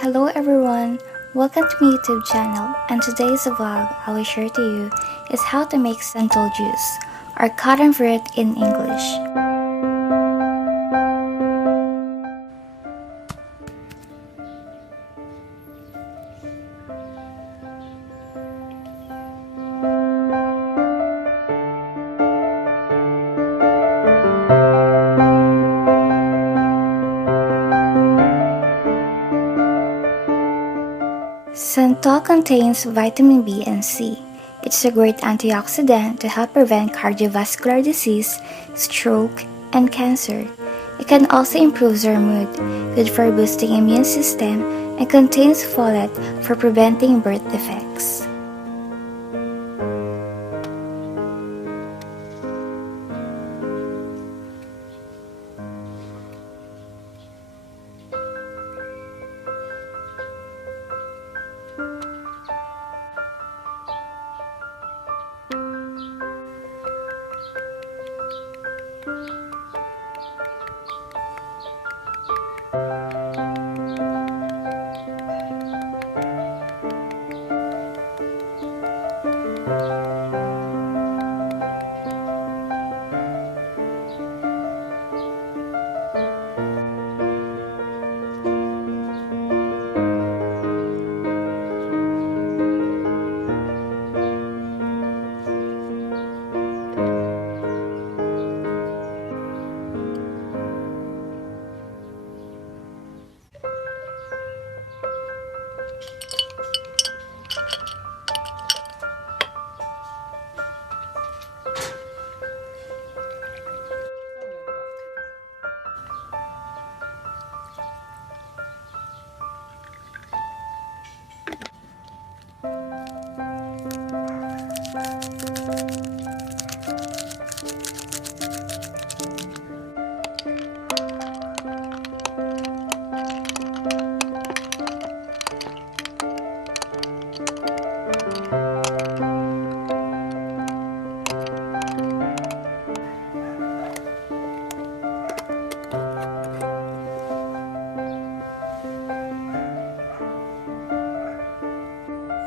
Hello everyone, welcome to my YouTube channel, and today's vlog I will share to you is how to make santol juice or cotton fruit in English. Santol contains vitamin B and C. It's a great antioxidant to help prevent cardiovascular disease, stroke, and cancer. It can also improve your mood, good for boosting immune system, and contains folate for preventing birth defects.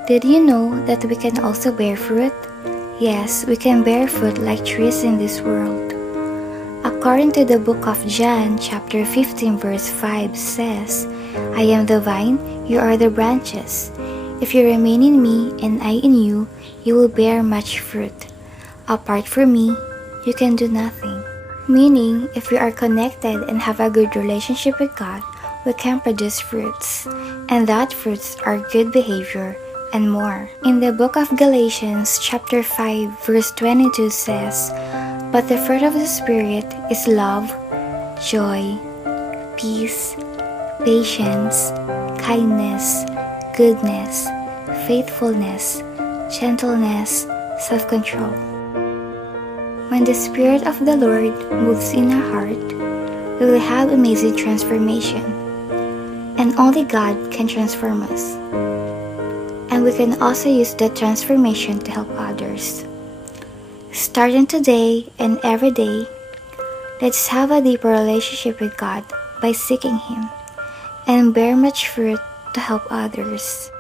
Did you know that we can also bear fruit? Yes, we can bear fruit like trees in this world. According to the book of John, chapter 15, verse 5 says, I am the vine, you are the branches. If you remain in me and I in you, you will bear much fruit. Apart from me, you can do nothing. Meaning, if we are connected and have a good relationship with God, we can produce fruits. And that fruits are good behavior and more. In the book of Galatians chapter 5 verse 22 says, But the fruit of the Spirit is love, joy, peace, patience, kindness, goodness, faithfulness, gentleness, self-control. When the Spirit of the Lord moves in our heart, we will have amazing transformation. And only God can transform us. And we can also use that transformation to help others. Starting today and every day, let's have a deeper relationship with God by seeking Him and bear much fruit to help others.